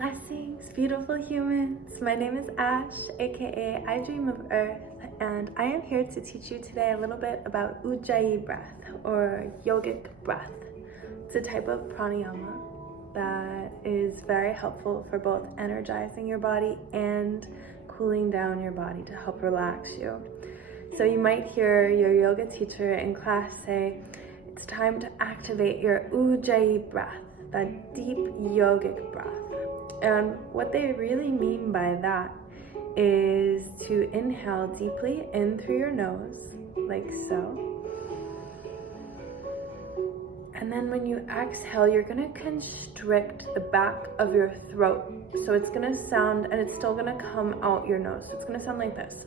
Blessings, beautiful humans. My name is Ash, aka I Dream of Earth, and I am here to teach you today a little bit about ujjayi breath or yogic breath. It's a type of pranayama that is very helpful for both energizing your body and cooling down your body to help relax you. So you might hear your yoga teacher in class say, it's time to activate your ujjayi breath, that deep yogic breath. And what they really mean by that is to inhale deeply in through your nose, like so. And then when you exhale, you're gonna constrict the back of your throat. So it's gonna sound, and it's still gonna come out your nose. So it's gonna sound like this.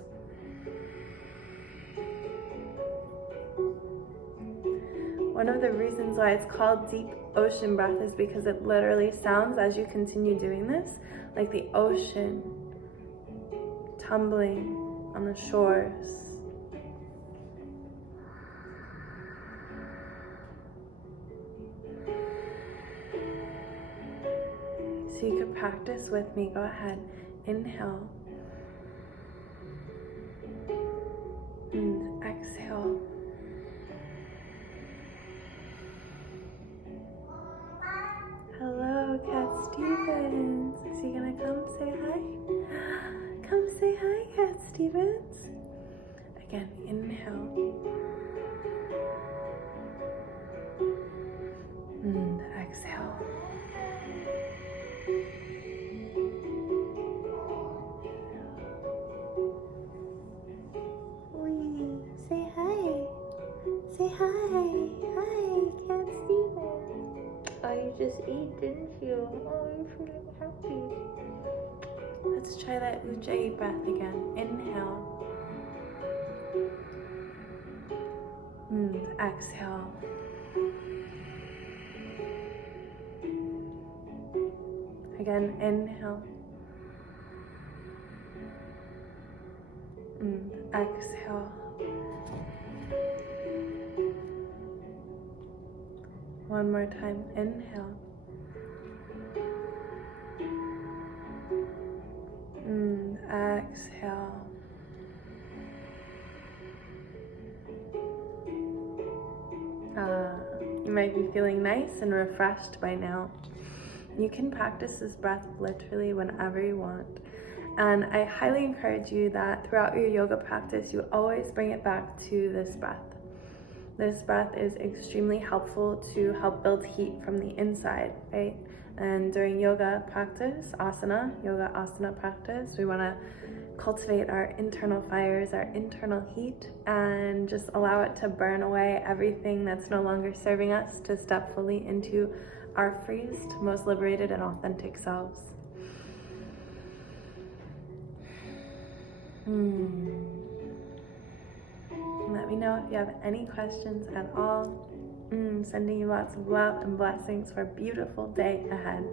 One of the reasons why it's called deep ocean breath is because it literally sounds, as you continue doing this, like the ocean tumbling on the shores. So you could practice with me. Go ahead. Inhale. And exhale. Hello, Cat Stevens. Is he gonna come say hi? Come say hi, Cat Stevens. Again, inhale. And exhale. Wee, say hi. Say hi. Hi, Cat Stevens. Oh, you just ate, didn't you? Oh, you're feeling happy. Let's try that ujjayi breath again. Inhale. And exhale. Again, inhale. And exhale. One more time. Inhale. And exhale. You might be feeling nice and refreshed by now. You can practice this breath literally whenever you want. And I highly encourage you that throughout your yoga practice, you always bring it back to this breath. This breath is extremely helpful to help build heat from the inside, right? And during yoga practice, yoga asana practice, we want to cultivate our internal fires, our internal heat, and just allow it to burn away everything that's no longer serving us to step fully into our freest, most liberated and authentic selves. Let me know if you have any questions at all. Sending you lots of love and blessings for a beautiful day ahead.